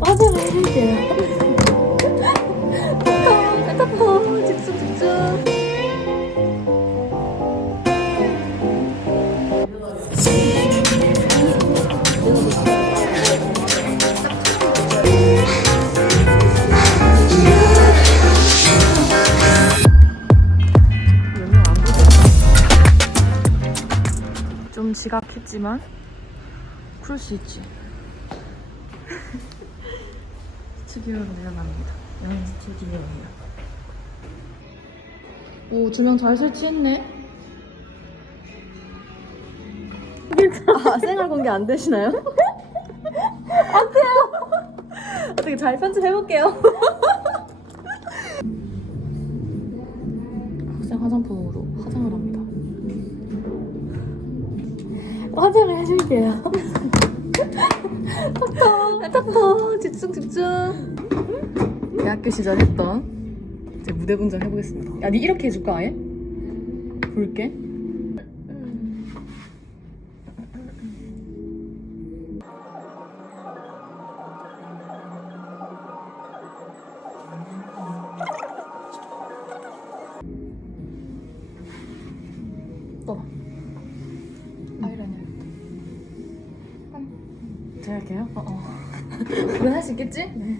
화장을 해줄게요. 좀 지각했지만 그럴 수 있지. 스튜디오로 내려갑니다. 여행 스튜디오예요. 오, 조명 잘 설치했네. 아, 생활 공개 안 되시나요? 안 돼요. 어떻게 잘 편집해볼게요. 학생 화장품으로 화장을 합니다. 화장을 해줄게요. 톡톡, 톡톡, 집중, 집중. 대학교 시절 했던 이제 무대 분장 해보겠습니다. 야, 니 이렇게 해줄까 아예? 볼게. 떠봐. 아이라인을. 제가 할게요. 어, 어. 이건 할수 있겠지? 네.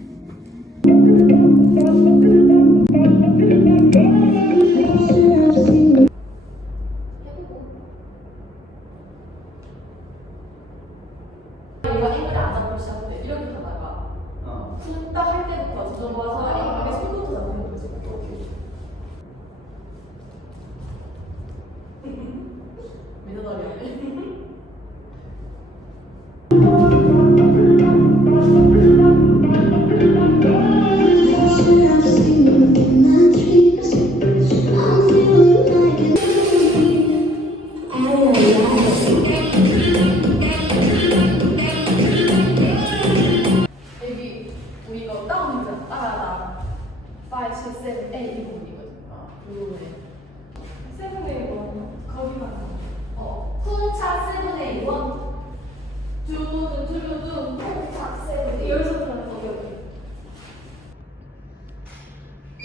여기 우리 이거 다 운이잖아. 따라다. 5, 6, 7, 8이 부분이거든. 요네. 세븐의 원 거기만. 어. 쿵착 세븐의 원. 두둔 두둔 쿵착 세븐의 여기서부터 여기 여기.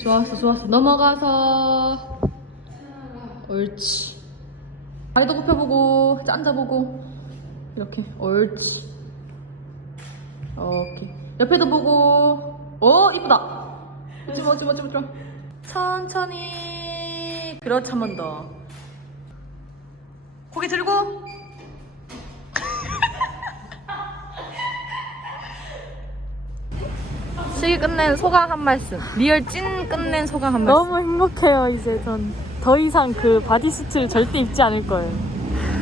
좋았어, 좋았어. 넘어가서. 옳지. 다리도 굽혀보고, 앉아보고. 이렇게. 옳지. 오케이. 옆에도 보고. 오, 이쁘다. 오지 마, 오지 마, 오지 마, 오지 마. 천천히. 그렇지, 한 번 더. 고개 들고. 시기 끝낸 소감 한 말씀. 리얼 찐 끝낸 소감 한 말씀. 너무 행복해요, 이제 전. 더 이상 그 바디수트를 절대 입지 않을 거예요.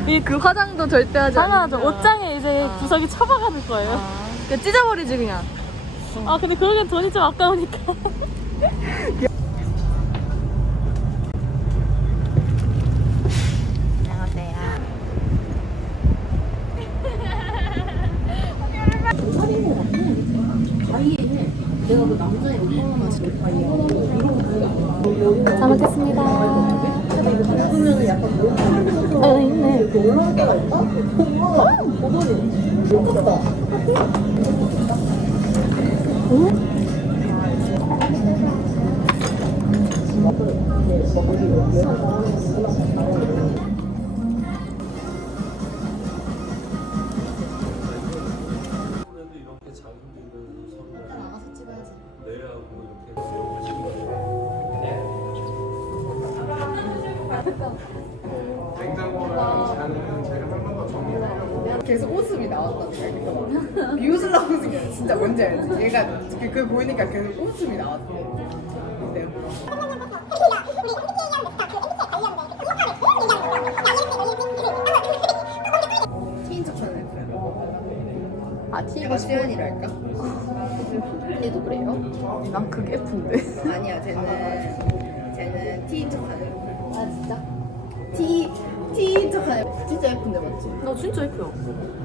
이 그 화장도 절대 하지 당연하죠. 않는다. 옷장에 이제 아. 구석이 처박아둘 거예요. 그냥 찢어버리지 그냥. 아, 근데 그러기엔 돈이 좀 아까우니까. 잘 먹겠습니다. 아, 있네. 내하고 냉장고랑 잔은 제가 한 번 더 정리하려고 계속 웃음이 나왔다니까 비웃으려고 웃은 게 진짜 뭔지 알지? 얘가 그, 그 보이니까 계속 웃음이 나왔대 네. 티인 척하는 애들 아 티. 얘가 수연이랄까? 언니도 그래요? 난 그게 F인데. 아니야 쟤는 쟤는 티인 척하는 애들 아, 진짜? 티 척하는 애들 진짜 예쁜데 맞지? 나 진짜 F야.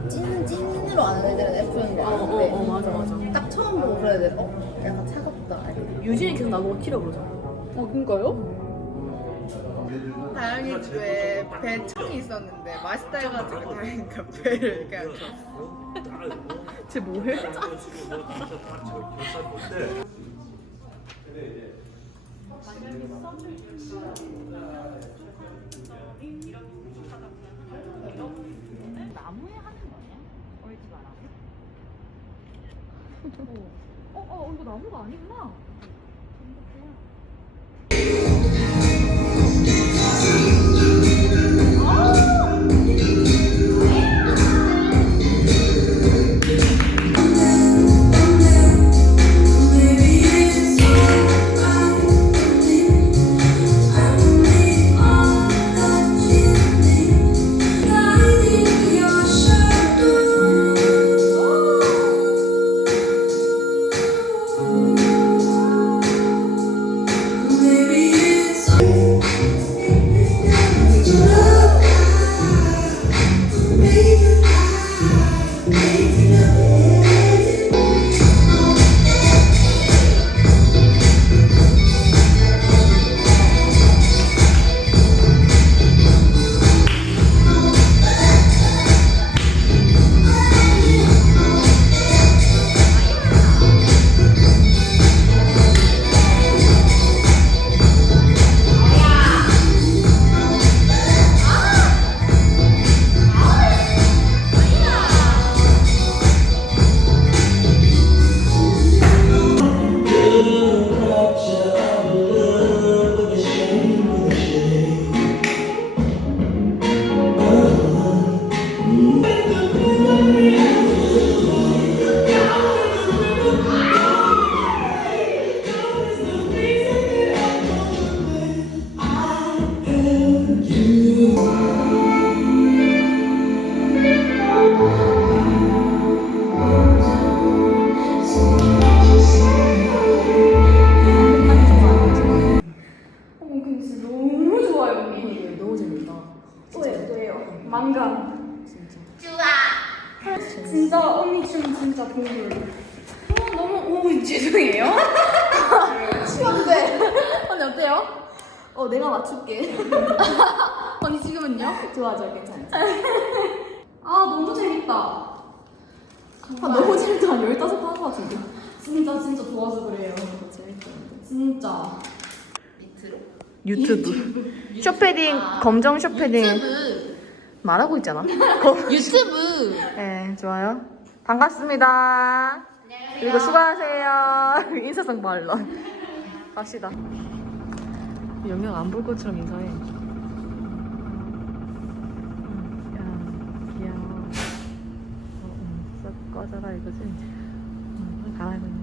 찐 찐으로 아는 애들은 F인 거 어, 어, 같은데 어, 맞아, 맞아. 딱 처음 보고 그래야 돼. 어? 약간 차갑다. 유진이 계속 나보고 T라 그러잖아. 어, 그니까요? 다영이 왜 배청이 있었는데 맛있다 해가지고 다영이가 배를 그냥 줬어. 쟤 뭐해? 지금 내가 진짜 딱 지금 결산 볼때 근데 이제 나무에 하는 거 아니야? 얼지 말라고? 어, 어, 어, 이거 나무 어 내가 맞출게. 언니 지금은요? 좋아, 좋아, 괜찮아. 아 너무 재밌다. 아, 너무 재밌다. 한 15번 한것 같은데. 진짜 진짜 좋아서 그래요. 재밌다. 진짜. 유튜브. 쇼패딩, 검정 쇼패딩. 말하고 있잖아. 유튜브! 네, 좋아요. 반갑습니다. 그리고 수고하세요. 인사성 발론. 갑시다. 영영 안 볼 것처럼 인사해. 음, 야, 귀여워. 어, 음, 응, 꺼져라 이거지. 응, 가만히